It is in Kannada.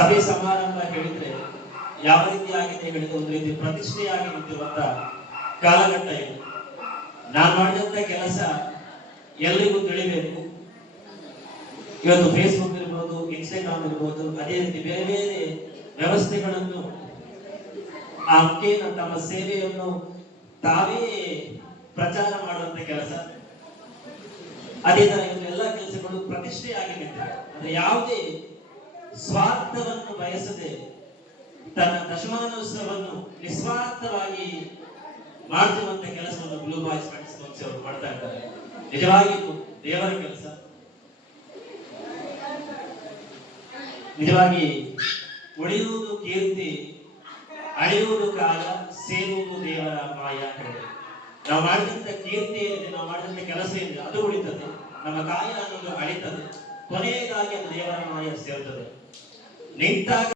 ಸಭೆ ಸಮಾರಂಭ ಹೇಳಿದ್ರೆ ಯಾವ ರೀತಿ ಆಗಿದೆ ಹೇಳಿದ್ರೆ ಒಂದು ರೀತಿ ಪ್ರತಿಷ್ಠೆಯಾಗಿ ನಿಂತಿರುವಂತ ಕಾಲಘಟ್ಟ ಇದು. ನಾನು ಮಾಡಿದಂತ ಕೆಲಸ ಎಲ್ರಿಗೂ ತಿಳಿಬೇಕು. ಇವತ್ತು ಫೇಸ್ಬುಕ್ ಇರ್ಬೋದು, ಇನ್ಸ್ಟಾಗ್ರಾಮ್ ಇರ್ಬೋದು, ಅದೇ ರೀತಿ ಬೇರೆ ಬೇರೆ ವ್ಯವಸ್ಥೆಗಳನ್ನು ಆ ಮುಖೇನ ತಮ್ಮ ಸೇವೆಯನ್ನು ತಾವೇ ಪ್ರಚಾರ ಮಾಡುವಂತ ಕೆಲಸ. ಅದೇ ತರ ಎಲ್ಲ ಕೆಲಸಗಳು ಪ್ರತಿಷ್ಠೆಯಾಗಿ ನಿಂತಿವೆ. ಅಂದ್ರೆ ಯಾವುದೇ ಸ್ವಾರ್ಥವನ್ನು ಬಯಸದೆ ತನ್ನ ದಶಮಾನೋತ್ಸವವನ್ನು ನಿಸ್ವಾರ್ಥವಾಗಿ ಮಾಡ್ತಿರುವಂತ ಕೆಲಸವನ್ನು ಬ್ಲೂ ಬಾಯ್ಸ್ ಫ್ರೆಂಡ್ಸ್ ಕೌನ್ಸಿಲ್ ಅವರು ಮಾಡ್ತಾ ಇದ್ದಾರೆ. ನಿಜವಾಗಿ ದೇವರ ಕೆಲಸ. ನಿಜವಾಗಿ ಉಳಿಯುವುದು ಕೀರ್ತಿ, ಅಳಿಯುವುದು ಕಾಲ, ಸೇರುವುದು ದೇವರ ಮಾಯ ಹೇಳಿ. ನಾವು ಮಾಡಿದಂತ ಕೀರ್ತಿ ಏನಿದೆ, ನಾವು ಮಾಡಿದಂತ ಕೆಲಸ ಏನಿದೆ ಅದು ಉಳಿತದೆ, ನಮ್ಮ ಕಾಯ ಅನ್ನೋದು ಅಳಿತದೆ, ಕೊನೆಯದಾಗಿ ಅದು ದೇವರ ಮಾಯ ಸೇರ್ತದೆ. ನಿಂತಾಗ